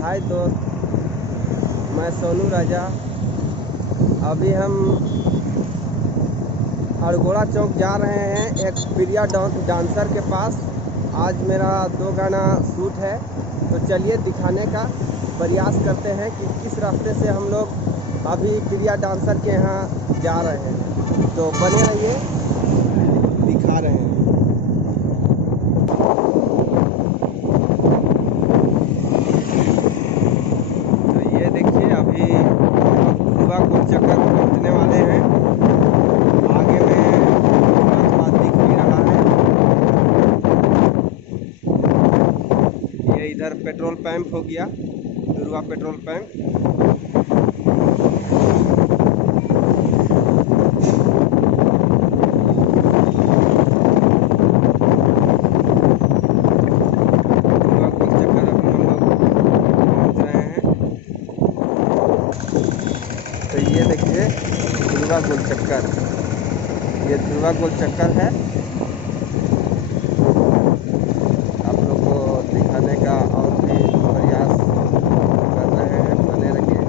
हाय दोस्त, मैं सोनू राजा। अभी हम अड़गोड़ा चौक जा रहे हैं एक प्रिया डांसर के पास। आज मेरा 2 गाना शूट है, तो चलिए दिखाने का प्रयास करते हैं कि किस रास्ते से हम लोग अभी प्रिया डांसर के यहाँ जा रहे हैं। तो बने रहिए, दिखा रहे हैं। तो ये देखिए, अभी धुर्वा को चक्कर पहुँचने वाले हैं। आगे में थोड़ा दिख भी रहा है। ये इधर पेट्रोल पंप हो गया, धुर्वा पेट्रोल पंप। तो ये देखिए धुर्वा गोल चक्कर, ये धुर्वा गोल चक्कर है। आप लोग को दिखाने का और भी प्रयास कर रहे हैं, बने रहिए।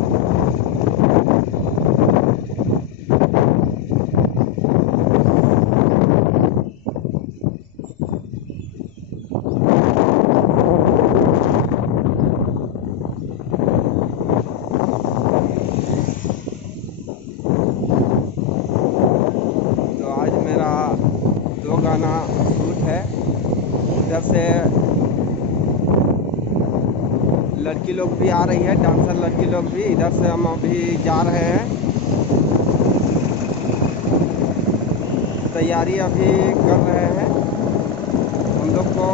मेरा 2 गाना शूट है। इधर से लड़की लोग भी आ रही है, डांसर लड़की लोग भी। इधर से हम अभी जा रहे हैं, तैयारी अभी कर रहे हैं। हम लोग को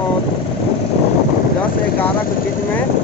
10-11 के बीच में